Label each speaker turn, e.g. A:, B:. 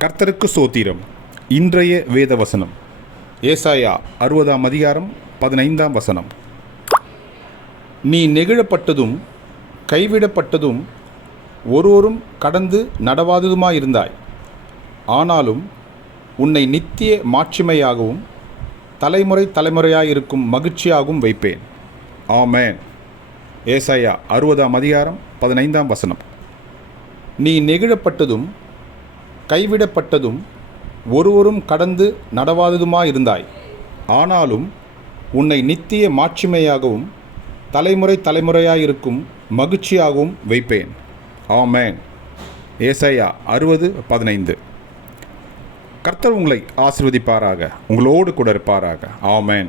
A: கர்த்தருக்கு சோத்திரம். இன்றைய வேத வசனம் ஏசாயா அறுபதாம் அதிகாரம் பதினைந்தாம் வசனம். நீ நெகிழப்பட்டதும் கைவிடப்பட்டதும் ஒருவரும் கடந்து நடவாததுமாயிருந்தாய். ஆனாலும் உன்னை நித்திய மாட்சிமையாகவும் தலைமுறை தலைமுறையாயிருக்கும் மகிழ்ச்சியாகவும் வைப்பேன். ஆமேன். ஏசாயா அறுபதாம் அதிகாரம் பதினைந்தாம் வசனம். நீ நெகிழப்பட்டதும் கைவிடப்பட்டதும் ஒருவரும் கடந்து நடவாததுமாயிருந்தாய். ஆனாலும் உன்னை நித்திய மாட்சிமையாகவும் தலைமுறை தலைமுறையாயிருக்கும் மகிழ்ச்சியாகவும் வைப்பேன். ஆமேன். ஏசையா அறுபது பதினைந்து. கர்த்தர் உங்களை ஆசிர்வதிப்பாராக உங்களோடு கூட இருப்பாராக. ஆமேன்.